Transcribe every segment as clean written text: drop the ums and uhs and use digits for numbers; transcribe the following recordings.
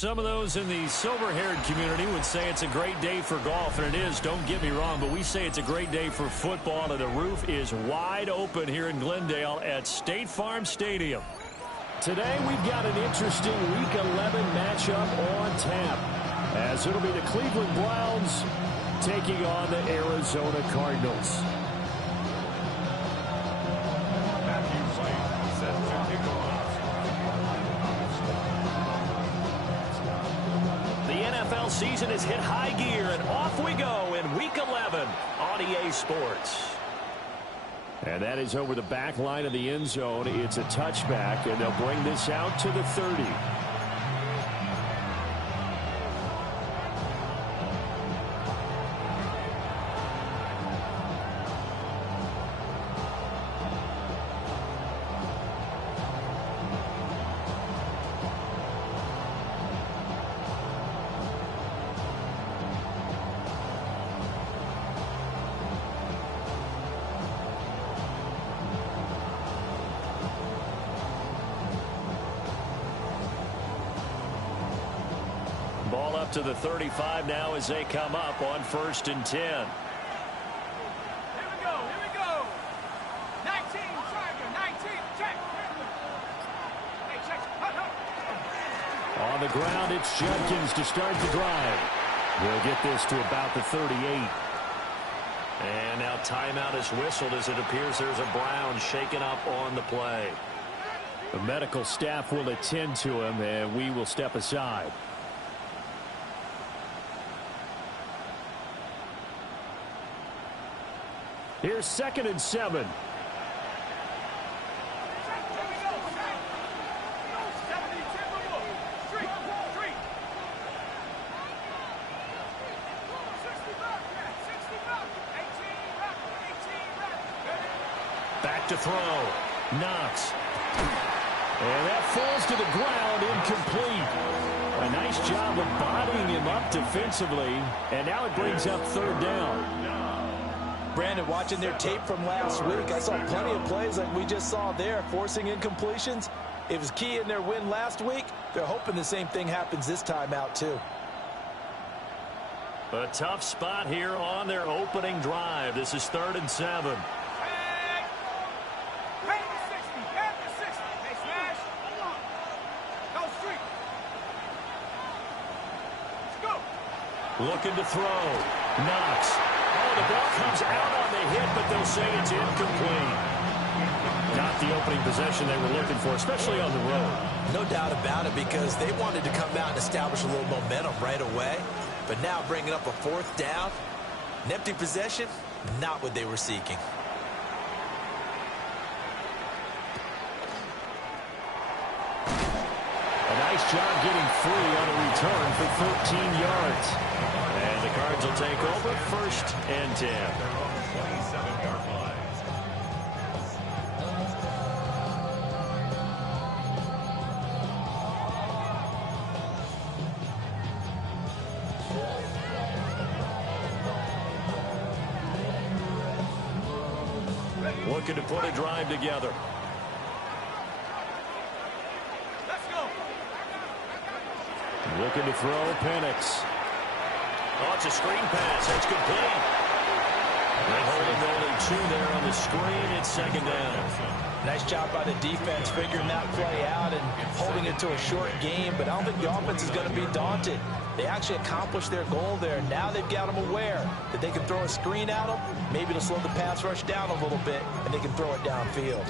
Some of those in the silver-haired community would say it's a great day for golf, and it is, don't get me wrong, but we say it's a great day for football, and the roof is wide open here in Glendale at State Farm Stadium. Today we've got an interesting Week 11 matchup on tap, as it'll be the Cleveland Browns taking on the Arizona Cardinals. Season has hit high gear, and off we go in Week 11 on EA Sports. And that is over the back line of the end zone. It's a touchback, and they'll bring this out to the 30. Ball up to the 35 now as they come up on 1st and 10. Here we go. 19, Tiger, 19, check. Hey, check. On the ground, it's Judkins to start the drive. We'll get this to about the 38. And now timeout is whistled as it appears there's a Brown shaken up on the play. The medical staff will attend to him, and we will step aside. Here's 2nd and 7. Back to throw. Knox. And that falls to the ground, incomplete. A nice job of bodying him up defensively. And now it brings up 3rd down. Brandon, watching their tape from last week, I saw plenty of plays like we just saw there, forcing incompletions. It was key in their win last week. They're hoping the same thing happens this time out, too. A tough spot here on their opening drive. This is 3rd and 7. Looking to throw. Knox. Oh, the ball comes out on the hit, but they'll say it's incomplete. Not the opening possession they were looking for, especially on the road. No doubt about it, because they wanted to come out and establish a little momentum right away. But now bringing up a 4th down, an empty possession, not what they were seeking. A nice job getting free on a return for 13 yards. And the Cards will take over 1st and 10. 27-yard line. Looking to put a drive together. Looking to throw. Penix. Oh, it's a screen pass. That's complete. They're holding only 2 there on the screen. It's 2nd down. Nice job by the defense figuring that play out and holding it to a short game. But I don't think the offense is going to be daunted. They actually accomplished their goal there. Now they've got them aware that they can throw a screen at them. Maybe it'll slow the pass rush down a little bit, and they can throw it downfield.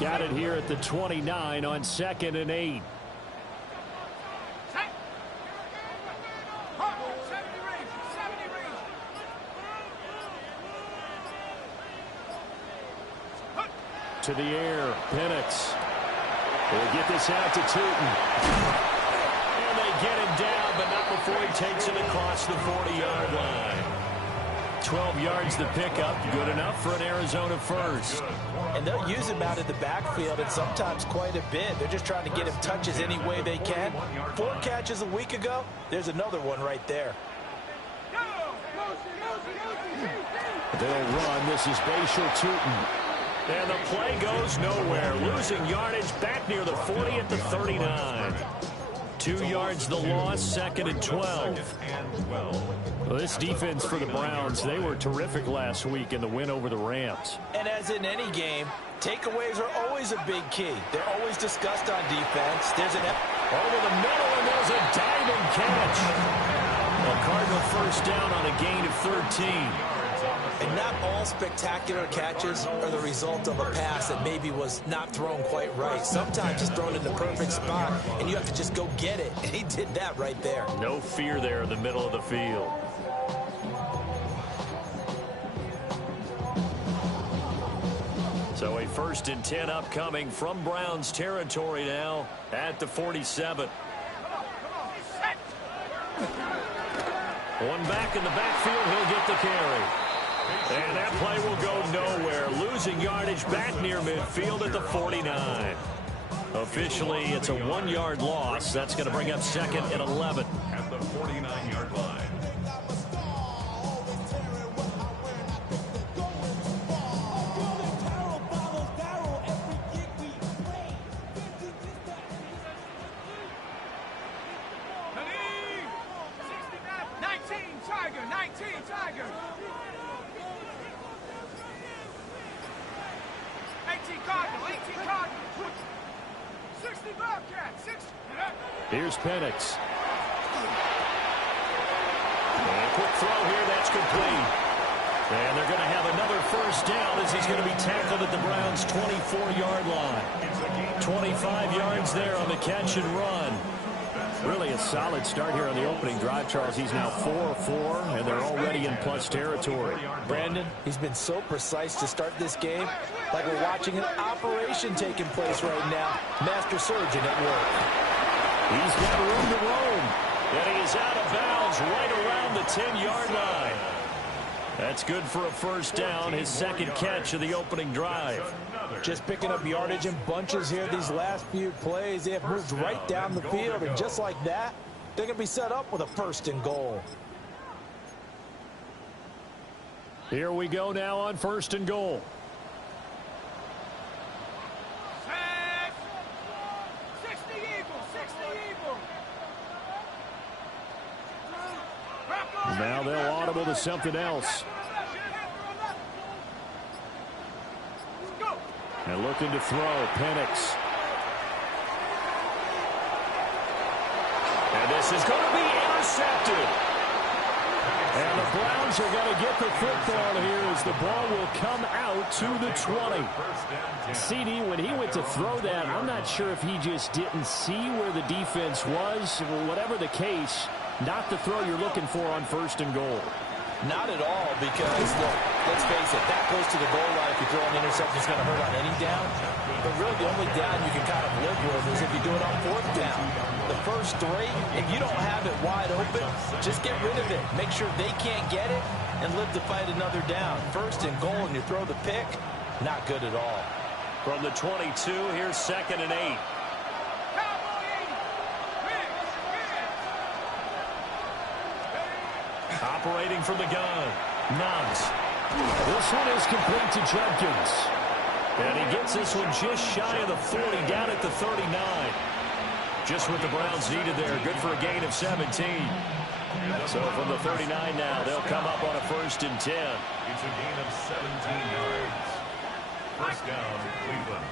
Got it here at the 29 on 2nd and 8. To the air, Penix. We'll get this out to Tootin. And they get him down, but not before he takes it across the 40-yard line. 12 yards to pick up, good enough for an Arizona first. And they'll use him out in the backfield, and sometimes quite a bit. They're just trying to get him touches any way they can. 4 catches a week ago. There's another one right there. They'll run. This is Bashal Tutin. And the play goes nowhere. Losing yardage back near the 40 at the 39. 2 yards the loss, 2nd and 12. Well, this defense for the Browns, they were terrific last week in the win over the Rams. And as in any game, takeaways are always a big key. They're always discussed on defense. There's an over the middle, and there's a diving catch. A Cardinal first down on a gain of 13. And not all spectacular catches are the result of a pass that maybe was not thrown quite right. Sometimes it's thrown in the perfect spot, and you have to just go get it. And he did that right there. No fear there in the middle of the field. So a 1st and 10 upcoming from Browns territory now at the 47. One back in the backfield, he'll get the carry. And that play will go nowhere. Losing yardage back near midfield at the 49. Officially, it's a 1-yard loss. That's going to bring up 2nd and 11. At the 49-yard line. Here's Penix. And a quick throw here, that's complete. And they're going to have another first down as he's going to be tackled at the Browns' 24-yard line. 25 yards there on the catch and run. Really a solid start here on the opening drive, Charles. He's now 4 of 4, and they're already in plus territory. Brandon, he's been so precise to start this game, like we're watching an operation taking place right now. Master surgeon at work. He's got room to roam, and he is out of bounds right around the 10-yard line. That's good for a first down, his 2nd catch of the opening drive. Just picking up yardage in bunches here these last few plays. They have moved right down the field, and just like that, they're going to be set up with a 1st and goal. Here we go now on 1st and goal. Now they'll audible to something else. And looking to throw, Penix. And this is going to be intercepted. And the Browns are going to get the football here as the ball will come out to the 20. CD, when he went to throw that, I'm not sure if he just didn't see where the defense was. Whatever the case, not the throw you're looking for on 1st and goal. Not at all, because, look, let's face it, that close to the goal line, if you throw an interception, it's going to hurt on any down. But really, the only down you can kind of live with is if you do it on 4th down. The first 3, if you don't have it wide open, just get rid of it. Make sure they can't get it and live to fight another down. 1st and goal, and you throw the pick, not good at all. From the 22, here's 2nd and 8. Operating from the gun, Knox. This one is complete to Jenkins. And he gets this one just shy of the 40, down at the 39. Just what the Browns needed there. Good for a gain of 17. So from the 39 now, they'll come up on a 1st and 10. It's a gain of 17 yards. First down, Cleveland.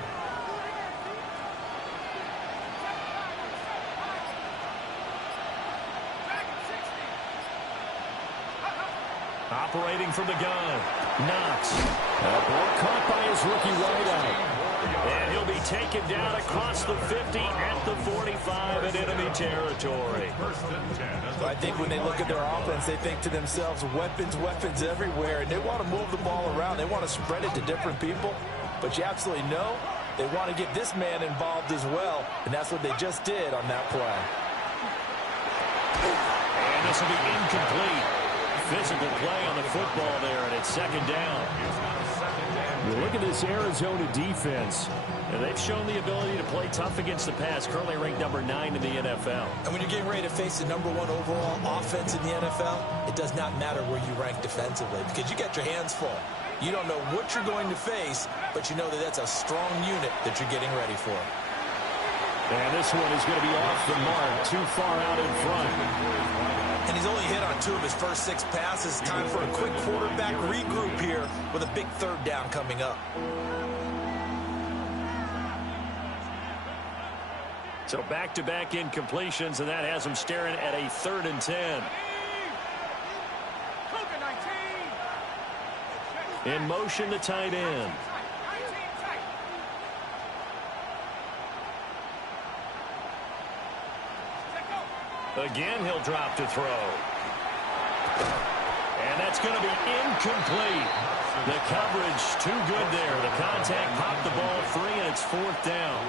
Operating from the gun, Knox. Ball caught by his rookie wideout. And he'll be taken down across the 50 at the 45 in enemy territory. So I think when they look at their offense, they think to themselves, weapons, weapons everywhere. And they want to move the ball around. They want to spread it to different people. But you absolutely know they want to get this man involved as well. And that's what they just did on that play. And this will be incomplete. Physical play on the football there, and it's 2nd down. You look at this Arizona defense, and they've shown the ability to play tough against the pass, currently ranked number 9 in the NFL. And when you're getting ready to face the number 1 overall offense in the NFL, it does not matter where you rank defensively because you got your hands full. You don't know what you're going to face, but you know that that's a strong unit that you're getting ready for. And this one is going to be off the mark, too far out in front. And he's only hit on 2 of his first 6 passes. Time for a quick quarterback regroup here with a big 3rd down coming up. So back-to-back incompletions, and that has him staring at a 3rd and 10. In motion, the tight end. Again, he'll drop to throw. And that's going to be incomplete. The coverage too good there. The contact popped the ball free, and it's 4th down.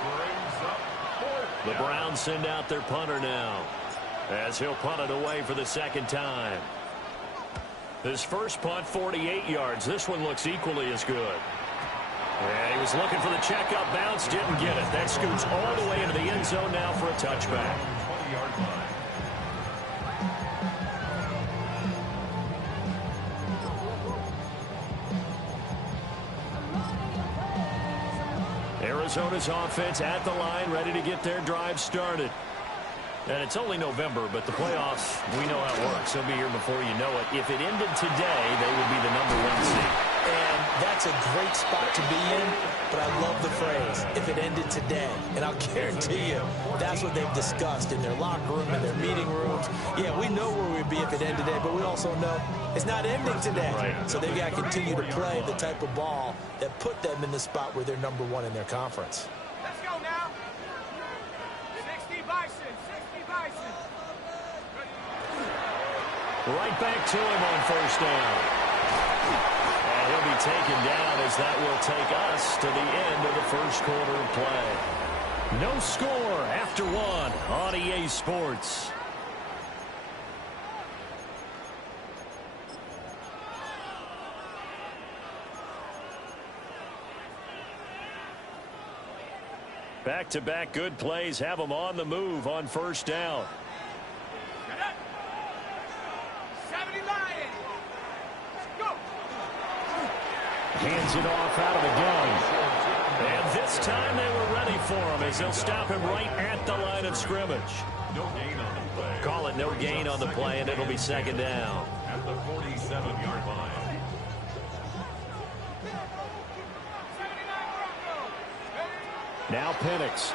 The Browns send out their punter now, as he'll punt it away for the 2nd time. His first punt, 48 yards. This one looks equally as good. And he was looking for the checkup bounce, didn't get it. That scoots all the way into the end zone now for a touchback. 20-yard line. Arizona's offense at the line, ready to get their drive started. And it's only November, but the playoffs, we know how it works. They'll be here before you know it. If it ended today, they would be the number 1 seed. And that's a great spot to be in, but I love the phrase, if it ended today. And I'll guarantee you, that's what they've discussed in their locker room, in their meeting rooms. Yeah, we know where we'd be if it ended today, but we also know it's not ending today. Right. So they've got to continue to play the type of ball that put them in the spot where they're number 1 in their conference. Let's go now. 60 Bison, 60 Bison. Right back to him on 1st down. And he'll be taken down as that will take us to the end of the 1st quarter of play. No score after 1 on EA Sports. Back-to-back good plays have them on the move on 1st down. 70 Lions. Go. Hands it off out of the gun. And this time they were ready for him as they'll stop him right at the line of scrimmage. No gain on the play. Call it no gain on the play, and it'll be 2nd down. At the 47-yard line. Now Penix.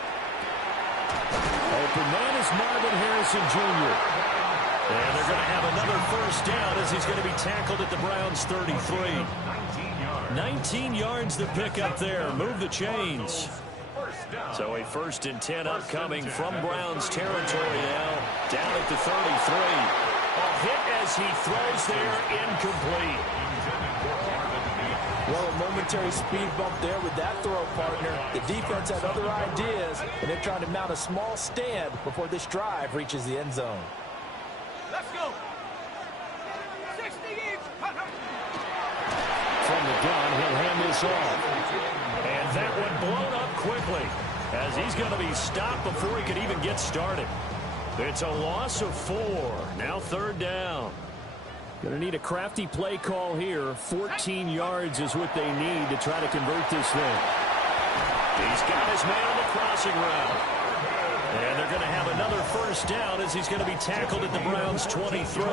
Open man is Marvin Harrison Jr. And they're going to have another 1st down as he's going to be tackled at the Browns' 33. 19 yards to pick up there. Move the chains. So a 1st and 10 upcoming from Browns territory now. Down at the 33. A hit as he throws there, incomplete. Well, a momentary speed bump there with that throw, partner. The defense had other ideas, and they're trying to mount a small stand before this drive reaches the end zone. Let's go. 60 each. From the gun, he'll hand this off. And that one blown up quickly as he's going to be stopped before he could even get started. It's a loss of 4. Now 3rd down. Going to need a crafty play call here. 14 yards is what they need to try to convert this thing. He's got his man on the crossing route. And they're going to have another 1st down as he's going to be tackled at the Browns' 23.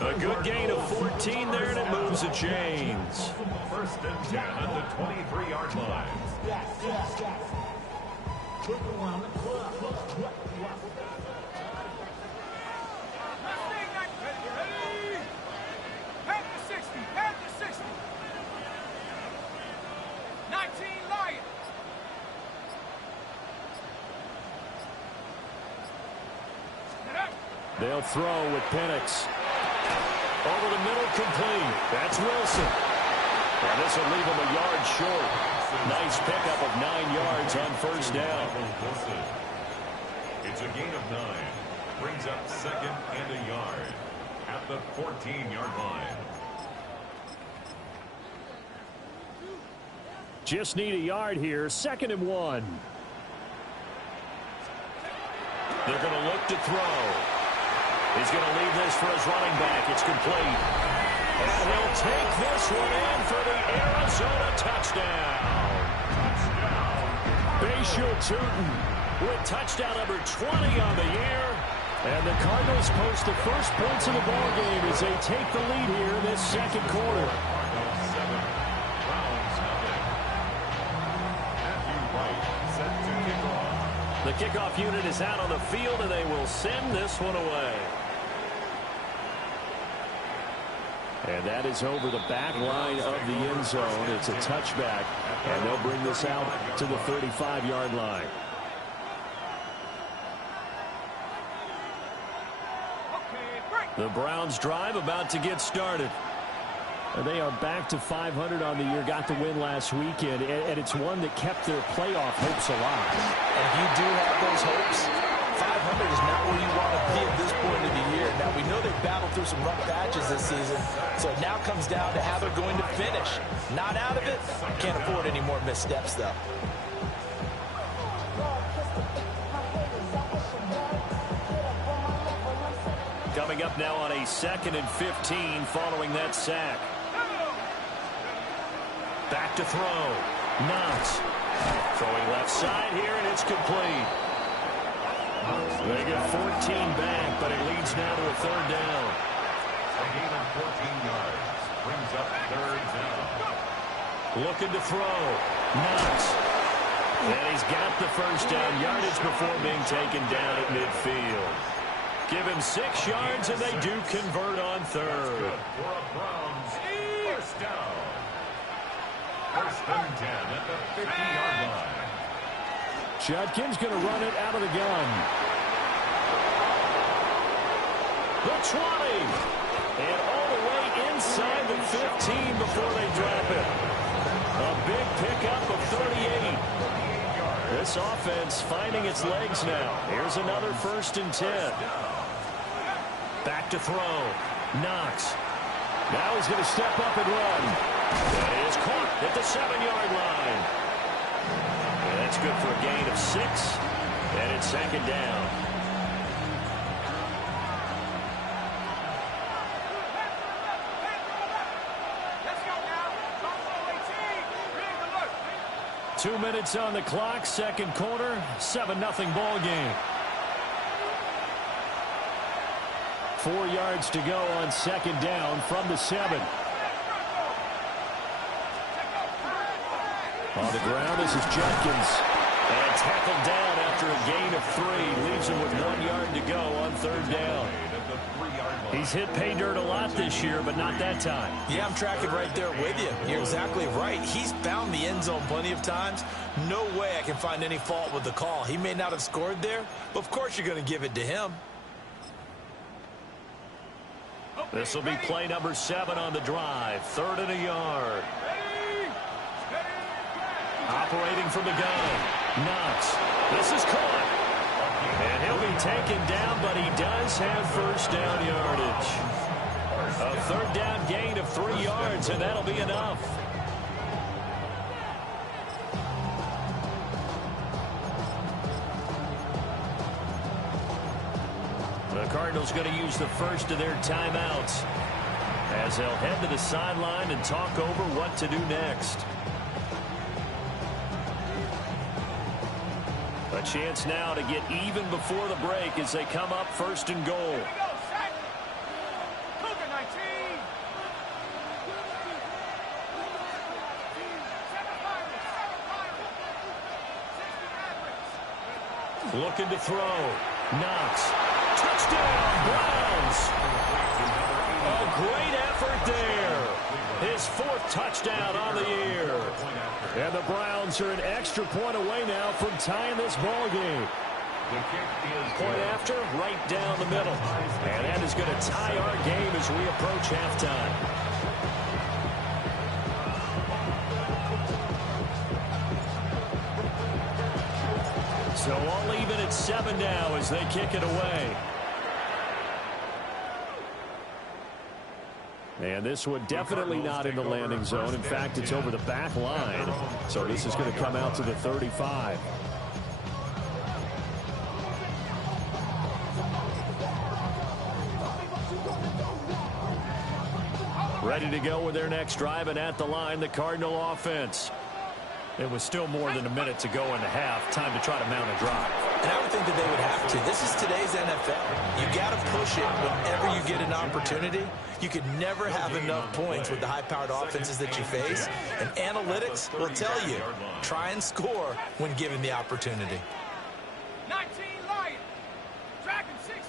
A good gain of 14 there, and it moves the chains. 1st and 10 at the 23-yard line. Head to 60. Head to 60. 19 Lions. They'll throw with Penix. Over the middle, complete. That's Wilson. And this will leave him a yard short. Nice pickup of 9 yards on 1st down. It's a gain of 9. Brings up 2nd and a yard at the 14-yard line. Just need a yard here. 2nd and 1. They're going to look to throw. He's going to leave this for his running back. It's complete. And he'll take this one in for the Arizona touchdown. Bayshore Tootin with touchdown number 20 on the year. And the Cardinals post the first points of the ball game as they take the lead here in this second quarter. The kickoff unit is out on the field, and they will send this one away. And that is over the back line of the end zone. It's a touchback, and they'll bring this out to the 35-yard line. The Browns drive about to get started. They are back to 500 on the year, got the win last weekend, and it's one that kept their playoff hopes alive. And if you do have those hopes, 500 is not where you want to be at this point of the year. Now, we know they've battled through some rough patches this season, so it now comes down to how they're going to finish. Not out of it, can't afford any more missteps, though. Coming up now on a 2nd and 15 following that sack. Back to throw. Knox. Throwing left side here, and it's complete. They get 14 back, but it leads now to a 3rd down. A gain of 14 yards. Brings up 3rd down. Looking to throw. Knox. And he's got the first down yardage before being taken down at midfield. Give him 6 yards, and they do convert on 3rd. For a Browns first down. 1st and 10 at the 50-yard line. Judkins going to run it out of the gun. The 20. And all the way inside the 15 before they drop it. A big pickup of 38. This offense finding its legs now. Here's another 1st and 10. Back to throw. Knox. Now he's going to step up and run. That is caught at the 7-yard line. And that's good for a gain of 6. And it's 2nd down. Let's go now. Buffalo 18. 2 minutes on the clock. 2nd quarter. 7-0 ball game. 4 yards to go on 2nd down from the 7. On the ground, this is Judkins. And tackled down after a gain of 3. Leaves him with 1 yard to go on 3rd down. He's hit pay dirt a lot this year, but not that time. Yeah, I'm tracking right there with you. You're exactly right. He's found the end zone plenty of times. No way I can find any fault with the call. He may not have scored there, but of course you're going to give it to him. This will be play number 7 on the drive. 3rd and a yard. Operating from the gun. Knox. This is caught. And he'll be taken down, but he does have 1st down yardage. A 3rd down gain of 3 yards, and that'll be enough. The Cardinals going to use the first of their timeouts as they'll head to the sideline and talk over what to do next. A chance now to get even before the break as they come up 1st and goal. Here we go, set. Cougar 19. 7 Pirates. Looking to throw. Knox. Touchdown, Browns. A great effort there. His 4th touchdown on the year. And the Browns are an extra point away now from tying this ball game. Point after, right down the middle. And that is going to tie our game as we approach halftime. So all even at 7 now as they kick it away. And this one definitely not in the landing zone. In fact, it's over the back line. So this is going to come out to the 35. Ready to go with their next drive, and at the line, the Cardinal offense. It was still more than a minute to go in the half. Time to try to mount a drive. And I would think that they would have to. This is today's NFL. You got to push it whenever you get an opportunity. You could never have enough points with the high-powered offenses that you face. And analytics will tell you, try and score when given the opportunity. 19 Lions. Dragon 60.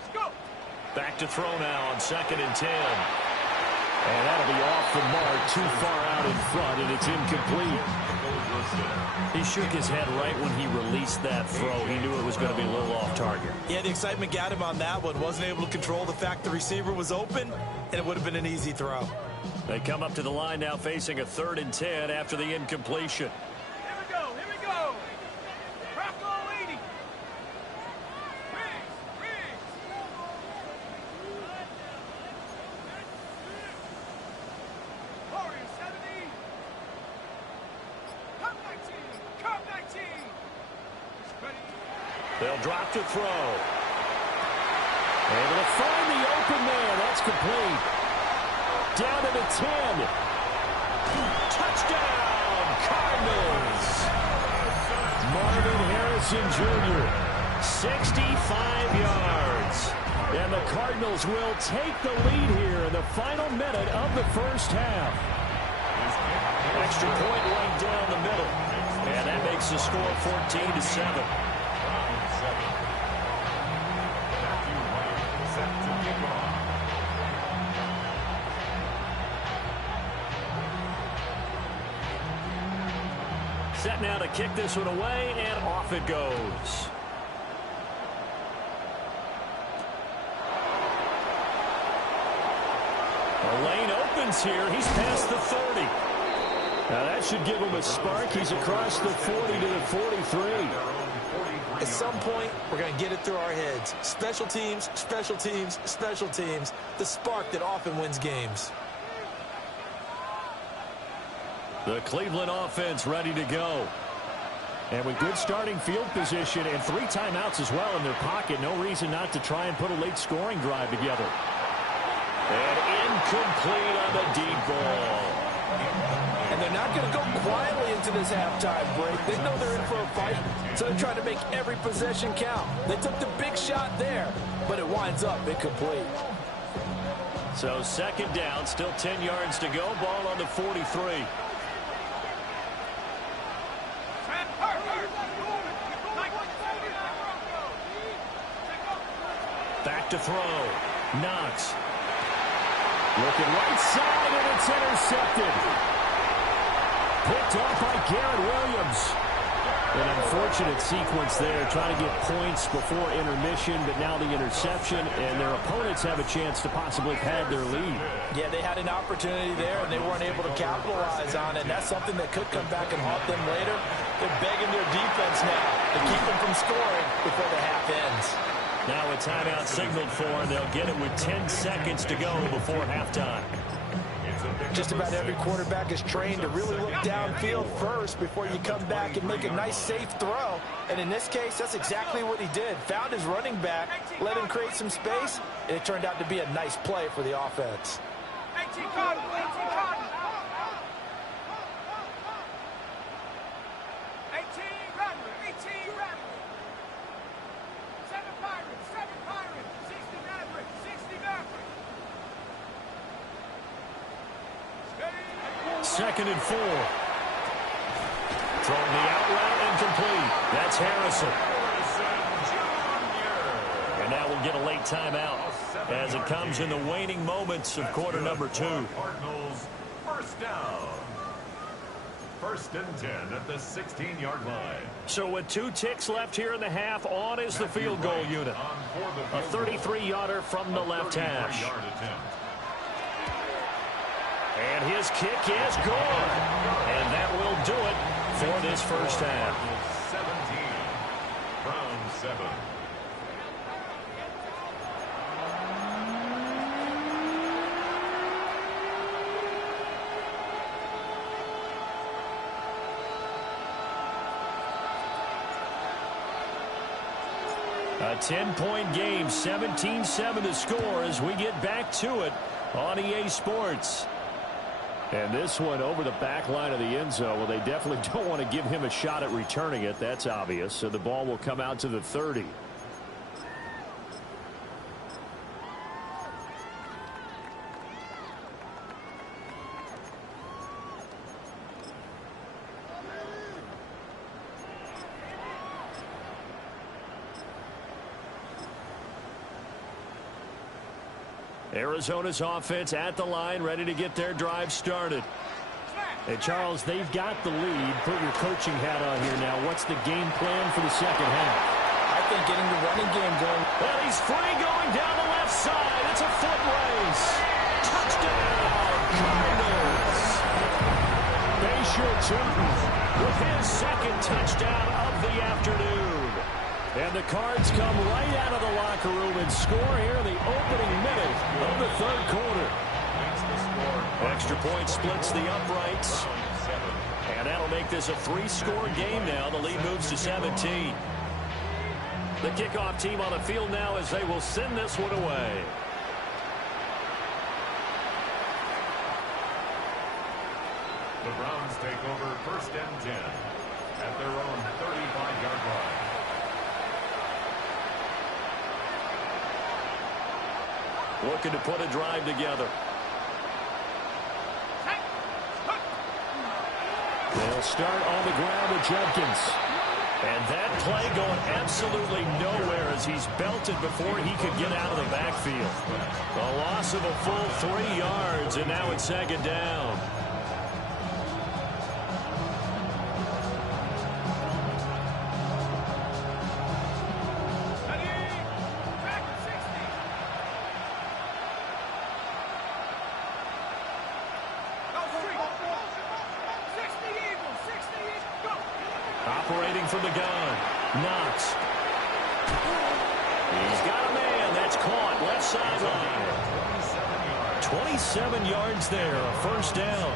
Let's go. Back to throw now on 2nd and 10. And that'll be off the mark, too far out in front, and it's incomplete. He shook his head right when he released that throw. He knew it was going to be a little off target. Yeah, the excitement got him on that one. Wasn't able to control the fact the receiver was open, and it would have been an easy throw. They come up to the line now facing a 3rd and 10 after the incompletion. Here we go. Here we go. Rocco 80. Riggs. Warriors 70. Cup 19. Cup 19. Ready. They'll drop to throw. Able to find the open man. That's complete. Down to the 10. Touchdown, Cardinals. Marvin Harrison Jr., 65 yards. And the Cardinals will take the lead here in the final minute of the first half. Extra point right down the middle. And that makes the score 14-7. Set now to kick this one away, and off it goes. The lane opens here. He's past the 30. Now that should give him a spark. He's across the 40 to the 43. At some point, we're going to get it through our heads. Special teams, special teams, special teams. The spark that often wins games. The Cleveland offense ready to go. And with good starting field position and 3 timeouts as well in their pocket, no reason not to try and put a late scoring drive together. And incomplete on the deep ball. And they're not going to go quietly into this halftime break. They know they're in for a fight, so they're trying to make every possession count. They took the big shot there, but it winds up incomplete. So 2nd down, still 10 yards to go. Ball on the 43. Back to throw. Knox. Looking right side, and it's intercepted. Picked off by Garrett Williams. An unfortunate sequence there, trying to get points before intermission, but now the interception, and their opponents have a chance to possibly pad their lead. Yeah, they had an opportunity there, and they weren't able to capitalize on it. And that's something that could come back and haunt them later. They're begging their defense now to keep them from scoring before the half ends. Now a timeout signaled for, and they'll get it with 10 seconds to go before halftime. Just about every quarterback is trained to really look downfield first before you come back and make a nice, safe throw. And in this case, that's exactly what he did. Found his running back, let him create some space, and it turned out to be a nice play for the offense. 18 Cardinals, 18 Cardinals. 18 Rattler, 18 Rattler. 7 Pirates, 60 Maverick, 60 Maverick. 2nd and 4. Throwing the out route incomplete. That's Harrison. And now we'll get a late timeout as it comes in the waning moments of quarter number 2. Cardinals, first down. 1st and 10 at the 16-yard line. So with 2 ticks left here in the half, on is the field goal unit. A 33-yarder from the left hash. And his kick is good. And that will do it for this first half. 17, round 7. A 10-point game, 17-7 to score as we get back to it on EA Sports. And this one over the back line of the end zone. Well, they definitely don't want to give him a shot at returning it. That's obvious. So the ball will come out to the 30. Arizona's offense at the line, ready to get their drive started. Hey, Charles, they've got the lead. Put your coaching hat on here now. What's the game plan for the second half? I think getting the running game going. Well, he's free going down the left side. It's a foot race. Touchdown, Cardinals. Bashaw Tutin with his second touchdown of the afternoon. And the Cards come right out of the locker room and score here in the opening minute of the third quarter. Extra point splits the uprights. And that'll make this a 3-score game now. The lead moves to 17. The kickoff team on the field now as they will send this one away. The Browns take over 1st and 10 at their own 35-yard line. Looking to put a drive together. They'll start on the ground with Judkins. And that play going absolutely nowhere as he's belted before he could get out of the backfield. A loss of a full 3 yards, and now it's second down. Operating from the gun, Knox. He's got a man. That's caught. Left sideline. 27 yards there. A first down.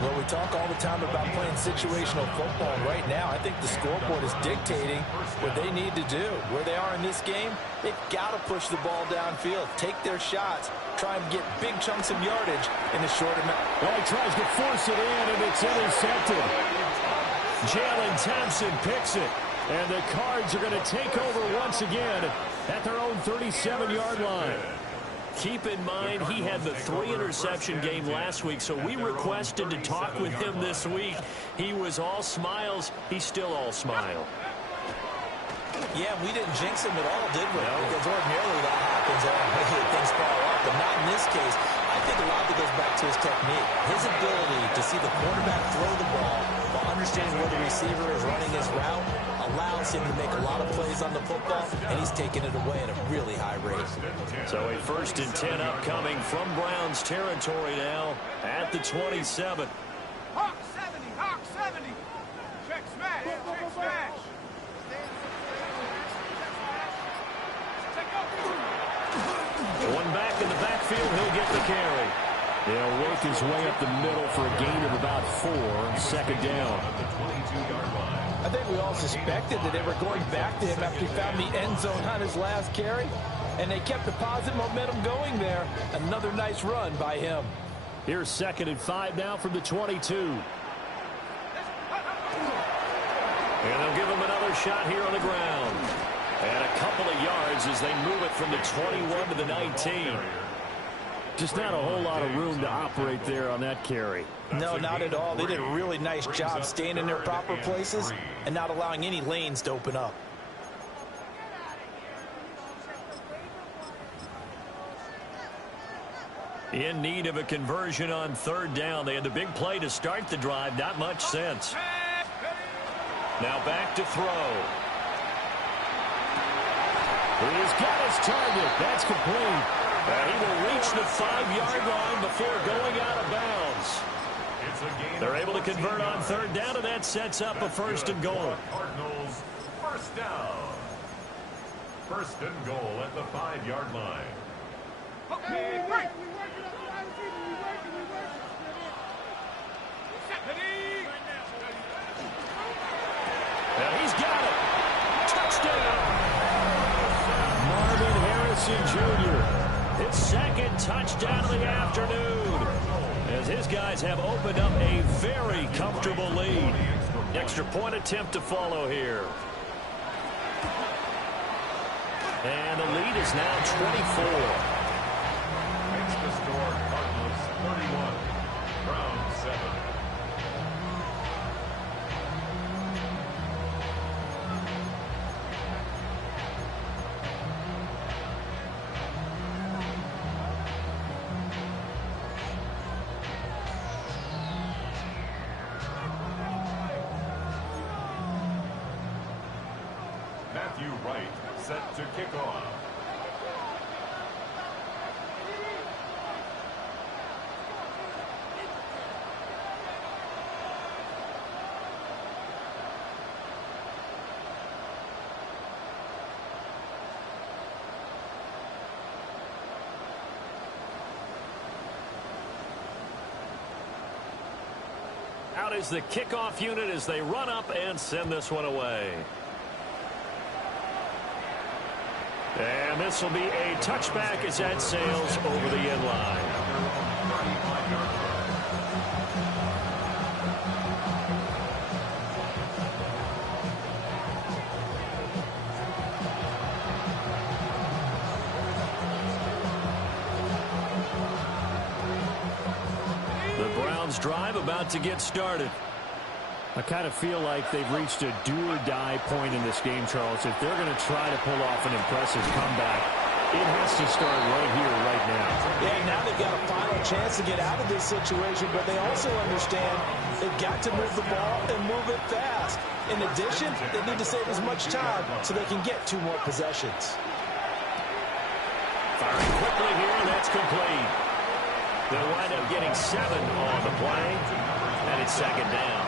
Well, we talk all the time about playing situational football. Right now, I think the scoreboard is dictating what they need to do. Where they are in this game, they've got to push the ball downfield, take their shots, try and get big chunks of yardage in a short amount. Well, he tries to force it in, and it's intercepted. Jalen Thompson picks it. And the Cards are going to take over once again at their own 37-yard line. Keep in mind, he had the 3-interception game last week, so we requested to talk with him this week. He was all smiles. He's still all smile. Yeah, we didn't jinx him at all, did we? No. Because ordinarily that happens. Things fall off, but not in this case. I think a lot of it goes back to his technique. His ability to see the quarterback throw the ball while understanding where the receiver is running his route allows him to make a lot of plays on the football, and he's taking it away at a really high rate. So a 1st and 10 upcoming from Browns territory now at the 27. Hawk 70, Hawk 70. Check smash, check smash. One back in the backfield, he'll get the carry. He'll work his way up the middle for a gain of about 4. Second down. I think we all suspected that they were going back to him after he found the end zone on his last carry, and they kept the positive momentum going there. Another nice run by him. Here's 2nd and 5 now from the 22. And they'll give him another shot here on the ground. And a couple of yards as they move it from the 21 to the 19. Just not a whole lot of room to operate there on that carry. No, not at all. They did a really nice job staying in their proper places and not allowing any lanes to open up. In need of a conversion on 3rd down. They had the big play to start the drive. Not much sense. Now back to throw. He's got his target. That's complete. He will reach the 5-yard line before going out of bounds. They're able to convert on 3rd down, and that sets up a 1st and goal. Cardinals, 1st down. 1st and goal at the 5-yard line. Okay, break. Now he's got it. Touchdown. Mason Jr. His second touchdown of the afternoon, as his guys have opened up a very comfortable lead. Extra point attempt to follow here. And the lead is now 24. Makes the score Cardinals 31, Browns 7. Matthew Wright set to kick off. Out is the kickoff unit as they run up and send this one away. And this will be a touchback as that sails over the end line. The Browns drive about to get started. I kind of feel like they've reached a do-or-die point in this game, Charles. If they're going to try to pull off an impressive comeback, it has to start right here, right now. Yeah, now they've got a final chance to get out of this situation, but they also understand they've got to move the ball and move it fast. In addition, they need to save as much time so they can get 2 more possessions. Firing quickly here, and that's complete. They'll wind up getting 7 on the play, and it's second down.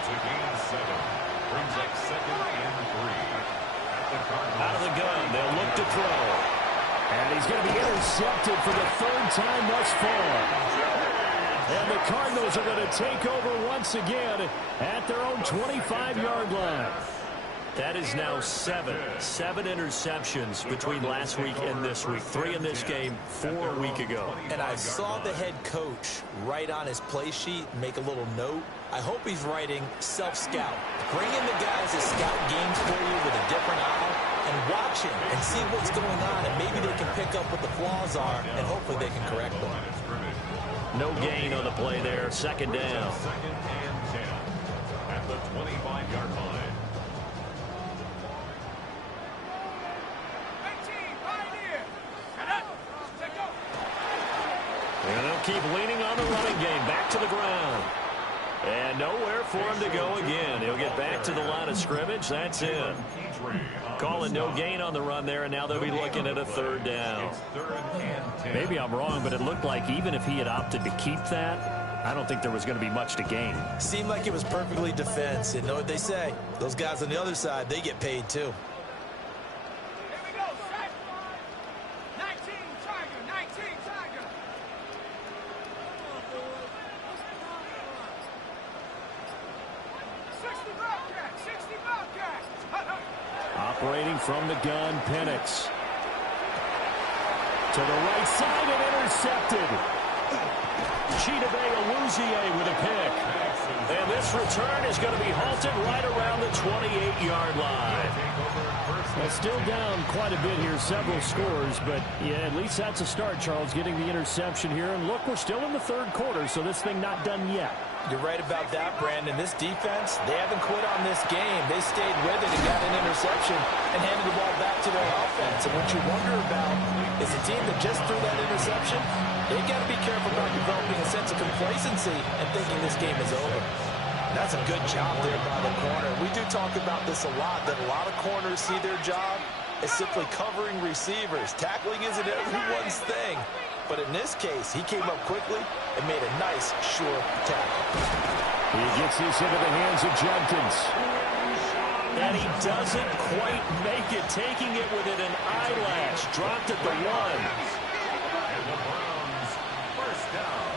It's a gain of 7. Brings up 2nd and 3. At the Cardinals. Out of the gun, they'll look to throw. And he's going to be intercepted for the 3rd time thus far. And the Cardinals are going to take over once again at their own 25-yard line. That is now 7 interceptions between last week and this week. 3 in this game, 4 a week ago. And I saw the head coach write on his play sheet, make a little note. I hope he's writing self-scout. Bring in the guys that scout games for you with a different eye and watch him and see what's going on, and maybe they can pick up what the flaws are, and hopefully they can correct them. No gain on the play there. Second down. 2nd and 10 at the 25-yard line. And they'll keep leaning on the running game. Back to the ground. And nowhere for him to go again. He'll get back to the line of scrimmage. That's it. Calling no gain on the run there, and now they'll be looking at a 3rd down. Maybe I'm wrong, but it looked like even if he had opted to keep that, I don't think there was going to be much to gain. Seemed like it was perfectly defense. And know what they say? Those guys on the other side, they get paid too. Operating from the gun, Penix. To the right side and intercepted. Chidobe Awuzie with a pick. And this return is going to be halted right around the 28-yard line. Well, still down quite a bit here, several scores, but yeah, at least that's a start, Charles, getting the interception here. And look, we're still in the 3rd quarter, so this thing not done yet. You're right about that, Brandon. This defense, they haven't quit on this game. They stayed with it and got an interception and handed the ball back to their offense. And what you wonder about is a team that just threw that interception, they got to be careful about developing a sense of complacency and thinking this game is over. That's a good job there by the corner. We do talk about this a lot, that a lot of corners see their job as simply covering receivers. Tackling isn't everyone's thing. But in this case, he came up quickly and made a nice, sure tackle. He gets this into the hands of Judkins. And he doesn't quite make it, taking it within an eyelash. Dropped at the 1. And the Browns, 1st down.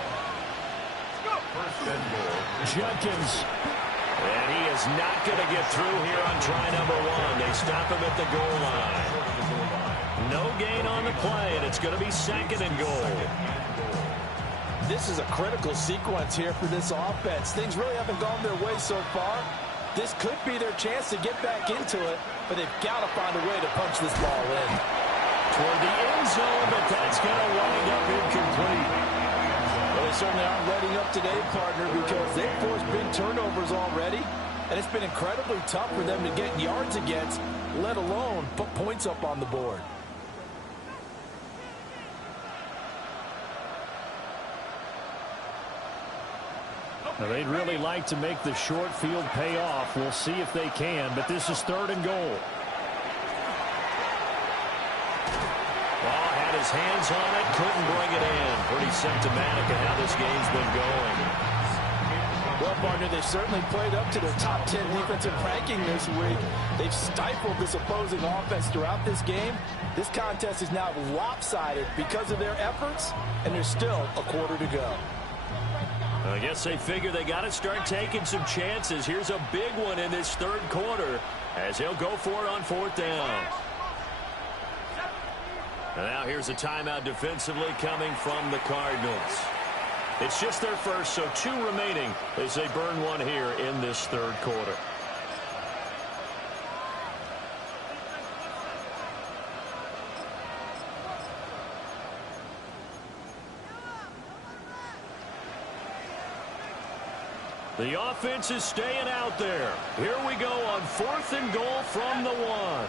1st and goal. Judkins. And he is not going to get through here on try number 1. They stop him at the goal line. no gain on the play, and it's going to be 2nd and goal. This is a critical sequence here for this offense. Things really haven't gone their way so far. This could be their chance to get back into it, but they've got to find a way to punch this ball in. Toward the end zone, but that's going to wind up incomplete. Well, they certainly aren't letting up today, partner, because they've forced big turnovers already, and it's been incredibly tough for them to get yards against, let alone put points up on the board. Now, they'd really like to make the short field pay off. We'll see if they can, but this is 3rd and goal. Well, had his hands on it, couldn't bring it in. Pretty symptomatic of how this game's been going. Well, partner, they've certainly played up to their top 10 defensive ranking this week. They've stifled this opposing offense throughout this game. This contest is now lopsided because of their efforts, and there's still a quarter to go. I guess they figure they got to start taking some chances. Here's a big one in this 3rd quarter as he'll go for it on 4th down. And now here's a timeout defensively coming from the Cardinals. It's just their first, so 2 remaining as they burn one here in this 3rd quarter. The offense is staying out there. Here we go on 4th and goal from the 1.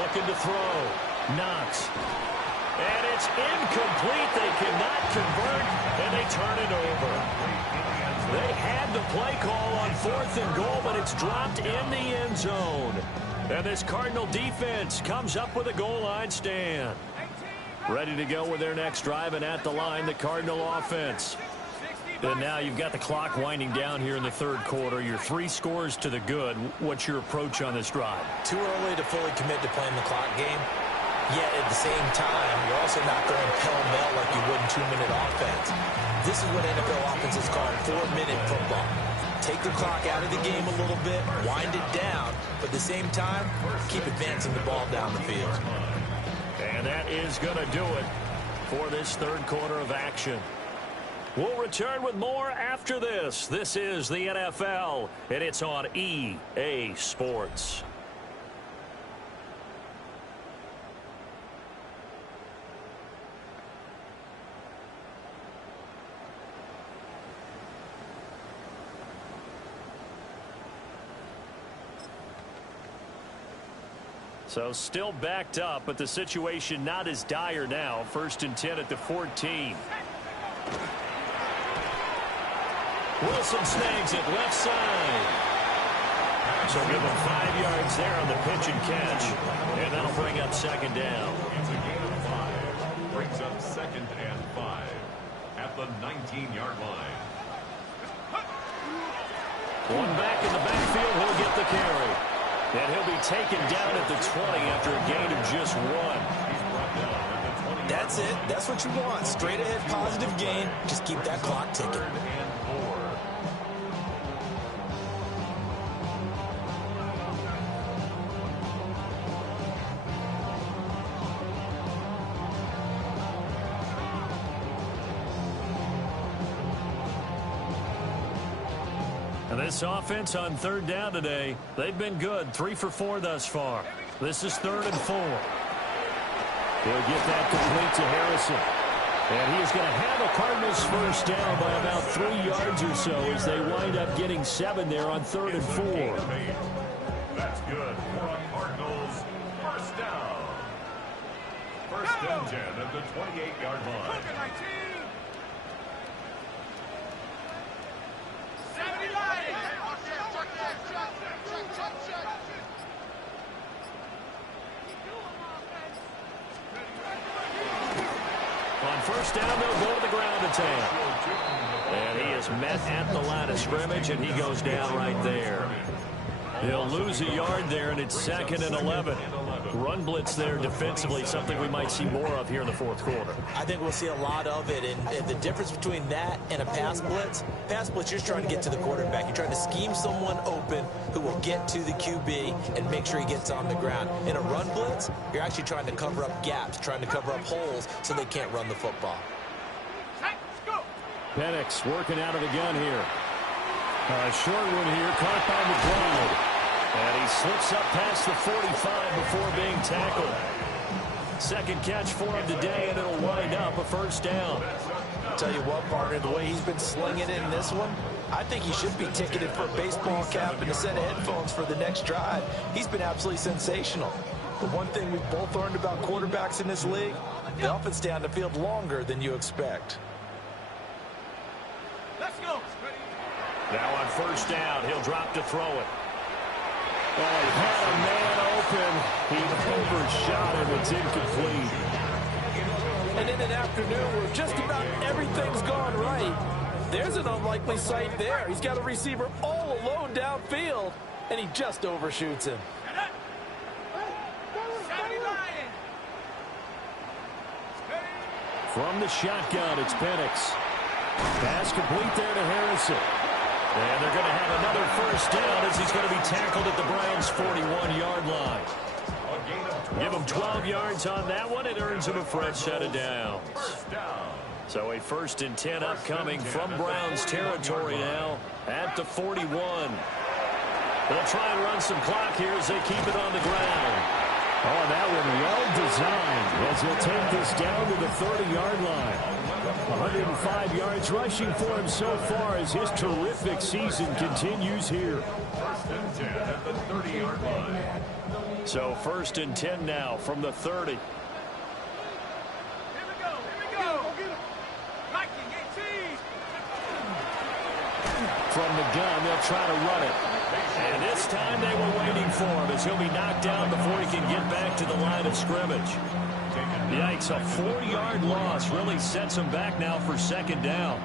Looking to throw. Knox. And it's incomplete. They cannot convert, and they turn it over. They had the play call on 4th and goal, but it's dropped in the end zone. And this Cardinal defense comes up with a goal line stand. Ready to go with their next drive, and at the line, the Cardinal offense. And now you've got the clock winding down here in the 3rd quarter. You're 3 scores to the good. What's your approach on this drive? Too early to fully commit to playing the clock game. Yet at the same time, you're also not going pell-mell like you would in 2-minute offense. This is what NFL offenses call 4-minute football. Take the clock out of the game a little bit, wind it down, but at the same time, keep advancing the ball down the field. And that is going to do it for this 3rd quarter of action. We'll return with more after this. This is the NFL, and it's on EA Sports. So still backed up, but the situation not as dire now. 1st and 10 at the 14. Wilson snags it left side. So give him 5 yards there on the pitch and catch. And that'll bring up 2nd down. Brings up 2nd and 5 at the 19-yard line. One back in the backfield, he'll get the carry. And he'll be taken down at the 20 after a gain of just 1. That's it. That's what you want. Straight ahead positive gain. Just keep that clock ticking. And this offense on 3rd down today, they've been good. 3 for 4 thus far. This is 3rd and 4. He'll get that complete to Harrison. And he is going to have a Cardinals 1st down by about 3 yards or so as they wind up getting 7 there on 3rd and 4. That's good for a Cardinals 1st down. 1st and 10 at the 28-yard line. On 1st down, they'll go to the ground attack. And he is met at the line of scrimmage, and he goes down right there. He'll lose a yard there, and it's 2nd and 11. Run blitz there defensively, something we might see more of here in the fourth quarter. I think we'll see a lot of it, and the difference between that and a pass blitz, you're just trying to get to the quarterback. You're trying to scheme someone open who will get to the QB and make sure he gets on the ground. In a run blitz, you're actually trying to cover up gaps, trying to cover up holes so they can't run the football. Penix working out of the gun here. A short one here, caught by McBride. And he slips up past the 45 before being tackled. Second catch for him today, and it'll wind up a first down. I'll tell you what, partner, the way he's been slinging it in this one, I think he should be ticketed for a baseball cap and a set of headphones for the next drive. He's been absolutely sensational. But one thing we've both learned about quarterbacks in this league, they often stay on the field longer than you expect. Let's go. Now on first down, he'll drop to throw it. Oh, he had a man open. He overshot him. It's incomplete. And in an afternoon where just about everything's gone right, there's an unlikely sight there. He's got a receiver all alone downfield, and he just overshoots him. From the shotgun, it's Penix. Pass complete there to Harrison. And they're going to have another first down as he's going to be tackled at the Browns' 41-yard line. Give him 12 yards on that one. It earns him a fresh set of downs. So a 1st and 10 upcoming from Browns territory now at the 41. They'll try and run some clock here as they keep it on the ground. Oh, that one well designed as he'll take this down to the 30-yard line. 105 yards rushing for him so far as his terrific season continues here. 1st and 10 at the 30-yard line. So 1st and 10 now from the 30. Here we go. Viking 18. From the gun, they'll try to run it. And this time they were waiting for him as he'll be knocked down before he can get back to the line of scrimmage. Yikes, a 4-yard loss really sets him back now for 2nd down.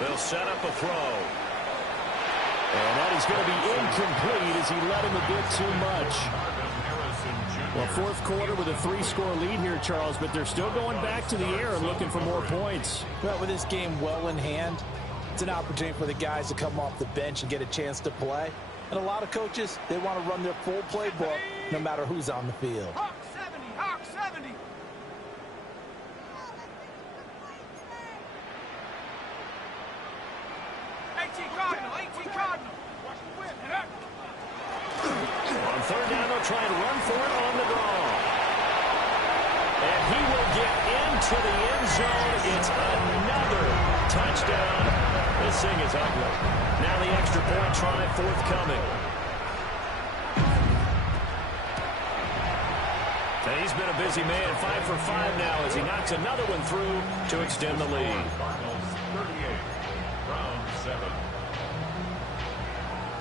They'll set up a throw. And that is going to be incomplete as he led him a bit too much. Well, 4th quarter with a 3-score lead here, Charles, but they're still going back to the air and looking for more points. Well, with this game well in hand, it's an opportunity for the guys to come off the bench and get a chance to play. And a lot of coaches, they want to run their full playbook no matter who's on the field. Hawk 70, Hawk 70. Cardinal. Watch the whip. On 3rd down, they'll try and run for it on the draw. And he will get into the end zone. It's another touchdown. This thing is ugly. Now the extra point try forthcoming. And he's been a busy man, 5 for 5 now as he knocks another one through to extend the lead. Cardinals 38, Browns 7.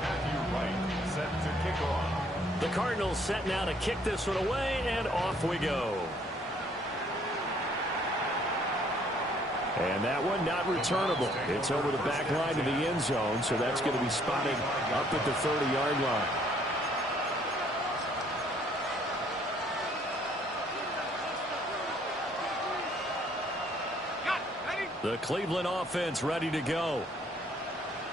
Matthew Wright set to kick off. The Cardinals set now to kick this one away, and off we go. And that one not returnable. It's over the back line to the end zone, so that's going to be spotted up at the 30-yard line. The Cleveland offense ready to go.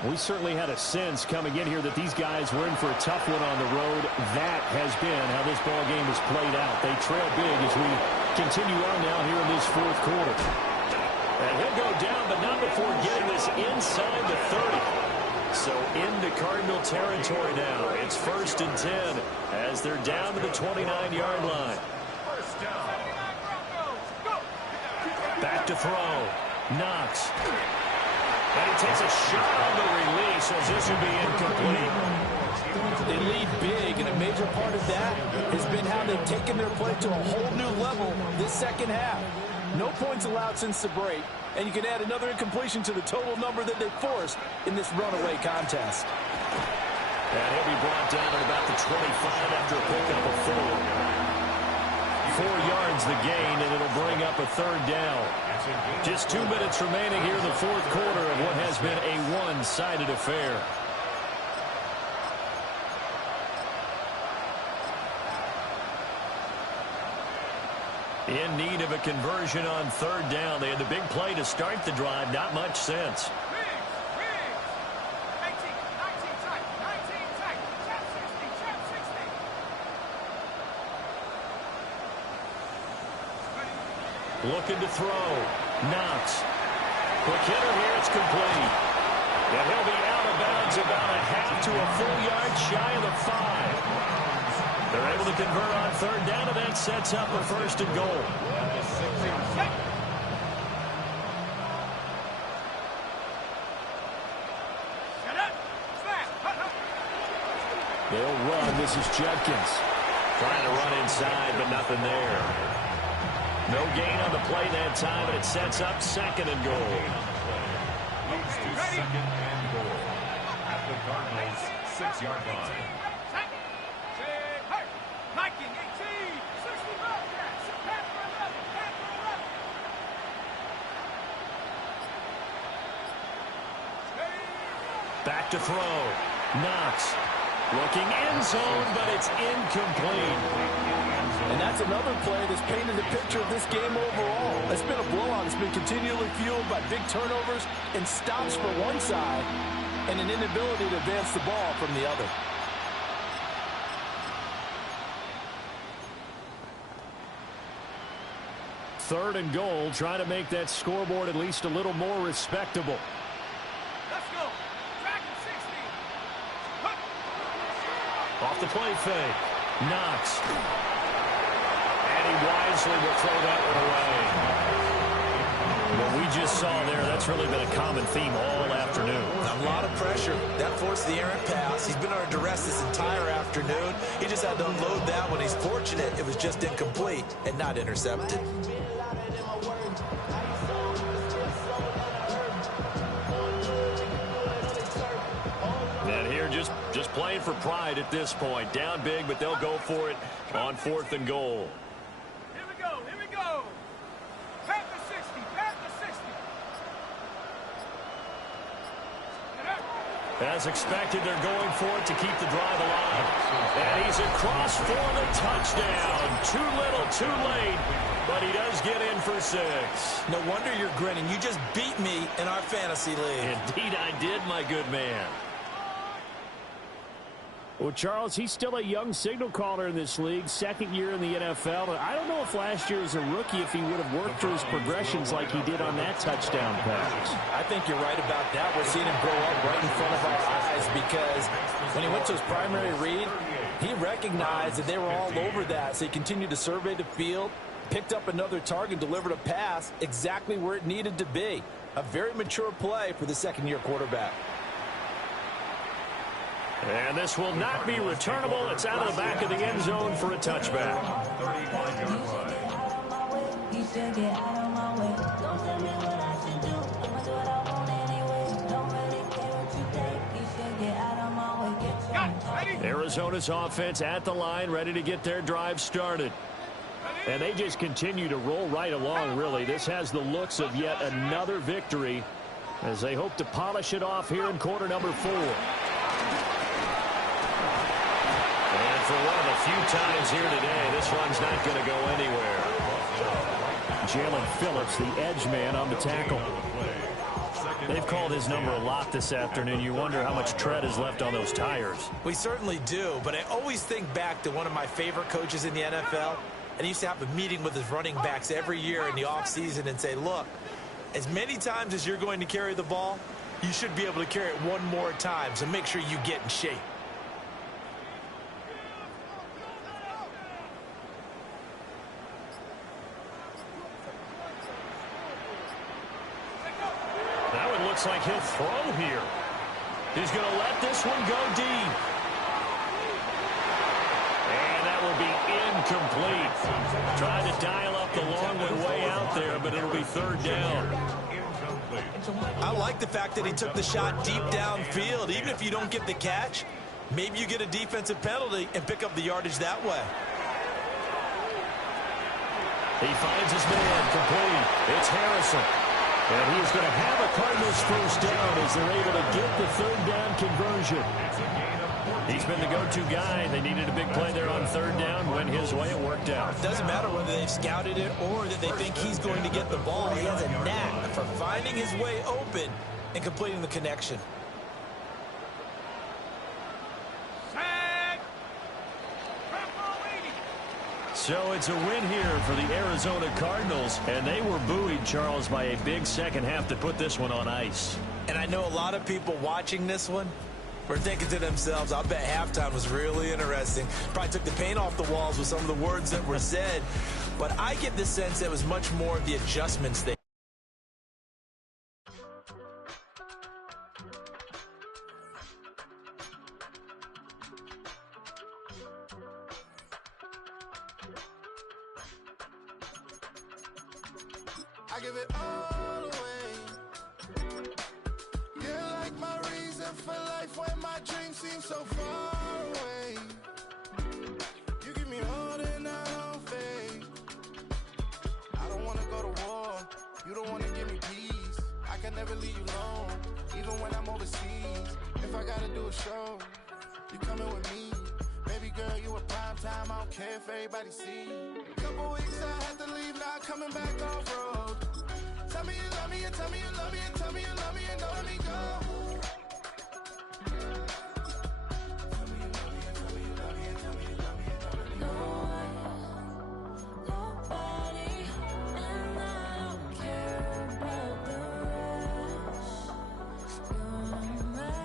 We certainly had a sense coming in here that these guys were in for a tough one on the road. That has been how this ball game has played out. They trail big as we continue on now here in this 4th quarter. And he'll go down, but not before getting this inside the 30. So into Cardinal territory now. It's 1st and 10 as they're down to the 29-yard line. First down. Back to throw. Knox. And he takes a shot on the release as this will be incomplete. They lead big, and a major part of that has been how they've taken their play to a whole new level this second half. No points allowed since the break, and you can add another incompletion to the total number that they forced in this runaway contest. And he'll be brought down at about the 25 after a pickup of 4. 4 yards the gain, and it'll bring up a third down. Just 2 minutes remaining here in the fourth quarter of what has been a one-sided affair. In need of a conversion on third down. They had the big play to start the drive. Not much sense. Looking to throw. Knox. Quick hitter here. It's complete. And he'll be out of bounds about a half to a full yard shy of the 5. They're able to convert on third down, and that sets up a first and goal. They'll run. This is Judkins. Trying to run inside, but nothing there. No gain on the play that time, and it sets up second and goal. Moves to second and goal at the Cardinals' 6-yard line. Back to throw. Knox. Looking end zone, but it's incomplete. And that's another play that's painted the picture of this game overall. It's been a blowout. It's been continually fueled by big turnovers and stops for one side and an inability to advance the ball from the other. Third and goal, trying to make that scoreboard at least a little more respectable. Let's go. Track at 60. Off the play fake. Knox. And he wisely will throw that one away. What we just saw there, that's really been a common theme all afternoon. A lot of pressure. That forced the errant pass. He's been under duress this entire afternoon. He just had to unload that one. He's fortunate it was just incomplete and not intercepted. And here just playing for pride at this point. Down big, but they'll go for it on fourth and goal. Here we go. Here we go. Pat the 60. Pat the 60. As expected, they're going for it to keep the drive alive. And he's across for the touchdown. Too little, too late, but he does get in for 6. No wonder you're grinning. You just beat me in our fantasy league. Indeed I did, my good man. Well, Charles, he's still a young signal caller in this league, second year in the NFL. I don't know if last year as a rookie if he would have worked through his progressions like he did on that touchdown pass. I think you're right about that. We're seeing him grow up right in front of our eyes because when he went to his primary read, he recognized that they were all over that. So he continued to survey the field, picked up another target, delivered a pass exactly where it needed to be. A very mature play for the second-year quarterback. And this will not be returnable. It's out of the back of the end zone for a touchback. Arizona's offense at the line, ready to get their drive started. And they just continue to roll right along, really. This has the looks of yet another victory as they hope to polish it off here in quarter number 4. And for one of the few times here today, this one's not going to go anywhere. Jalen Phillips, the edge man on the tackle. They've called his number a lot this afternoon. You wonder how much tread is left on those tires. We certainly do, but I always think back to one of my favorite coaches in the NFL, and he used to have a meeting with his running backs every year in the offseason and say, look, as many times as you're going to carry the ball, you should be able to carry it one more time, so make sure you get in shape. Looks like he'll throw here. He's going to let this one go deep. And that will be incomplete. Trying to dial up the long one way out there, but it'll be third down. I like the fact that he took the shot deep downfield. Even if you don't get the catch, maybe you get a defensive penalty and pick up the yardage that way. He finds his man complete. It's Harrison. And he's going to have a Cardinals first down as they're able to get the third down conversion. He's been the go-to guy. They needed a big play there on third down. Went his way. It worked out. It doesn't matter whether they've scouted it or that they think he's going to get the ball. He has a knack for finding his way open and completing the connection. So it's a win here for the Arizona Cardinals, and they were buoyed, Charles, by a big second half to put this one on ice. And I know a lot of people watching this one were thinking to themselves, I bet halftime was really interesting. Probably took the paint off the walls with some of the words that were said. But I get the sense it was much more of the adjustments they I give it all away. You're like my reason for life when my dreams seem so far away. You give me all that I don't fade. I don't wanna go to war. You don't wanna give me peace. I can never leave you alone, even when I'm overseas. If I gotta do a show, you coming with me. Baby girl, you a prime time. I don't care if everybody see. Couple weeks I had to leave, now coming back off road. Tell me you love me, and tell me you love me, and tell me you love me, and don't let me go. Tell me you love me, and tell me you love me, and tell me you love me, and don't let me go. Nobody, and I don't care about the rest. You're mine.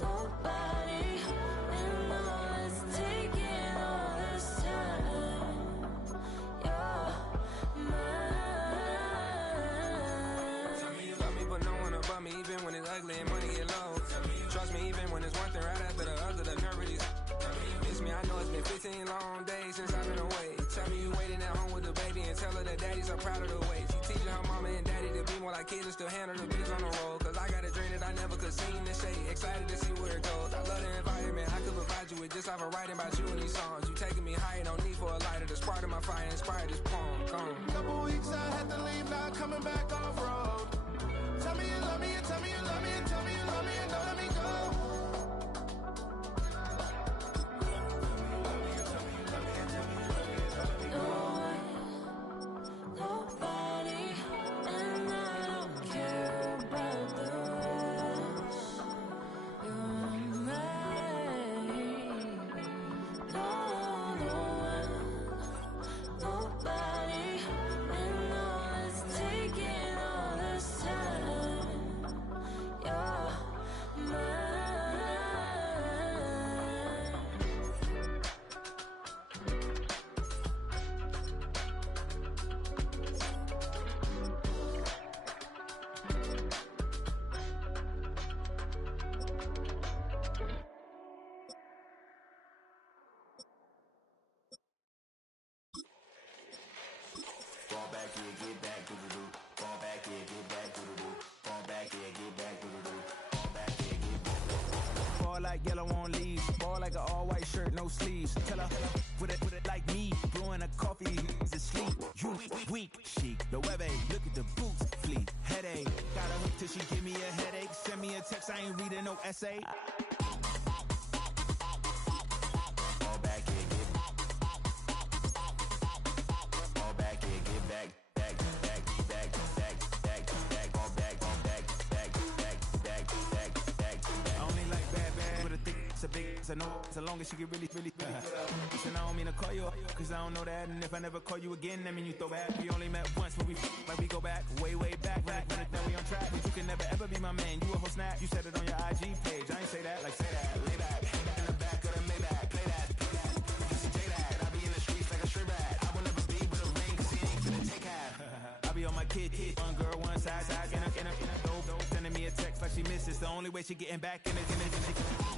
Nobody, and all it's taking all this time. You're mine. Tell me you love me, but no one above me, even when it's ugly and money get low. Trust me, even when it's one thing right after the other, the nerve really. Miss me, I know it's been 15 long days since I've been away. Tell me you waiting at home with the baby and tell her that daddy's so proud of the way. She teaching her mama and daddy to be more like kids and still handle the biz on the road. Cause I got a dream that I never could see this shade. Excited to see where it goes. I love the environment. I could provide you with just off of writing about you in these songs. You taking me higher, no need for a lighter. The spark of my fire inspired this poem. Gone. Couple weeks I had to leave, now coming back off road. Tell me you love me, and tell me you love me, and tell me you love me, and don't let me go. Nobody, and I don't care about the rest. You're mine. Nobody, and all it's taking all this time. You're mine. Fall back here, get back, do-do-do. Fall back here, get back, do-do-do. Fall back here, get back, do-do-do. Fall back here, get back. Fall like yellow on leaves. Fall like an all-white shirt, no sleeves. Tell her, put it like me. Blowing a coffee, to sleep. You weak, chic. The web look at the boots, fleet. Headache. Got a hook till she give me a headache. Send me a text, I ain't reading no essay. Fall back here, get Fall back here, get back, back, back, back, back, back, back. Fall back, back, back, back, back, back, back. I only like bad with a thick, it's a big, it's a no, so long as she get really. Listen, I don't mean to call you up, cause I don't know that. And if I never call you again, that mean you throw back. We only met once, but we like we go back, way back. When it's done, we on track. But you can never ever be my man. You a whole snap. You said it on your IG page. I ain't say that, like say that. Lay back, in the back of the Maybach. Play that. Just say that. I be in the streets like a stray rat. I will never be with a ring, cause he ain't finna take half. I be on my kid. One girl, one side, in a dope. Sending me a text like she misses. The only way she getting back in it.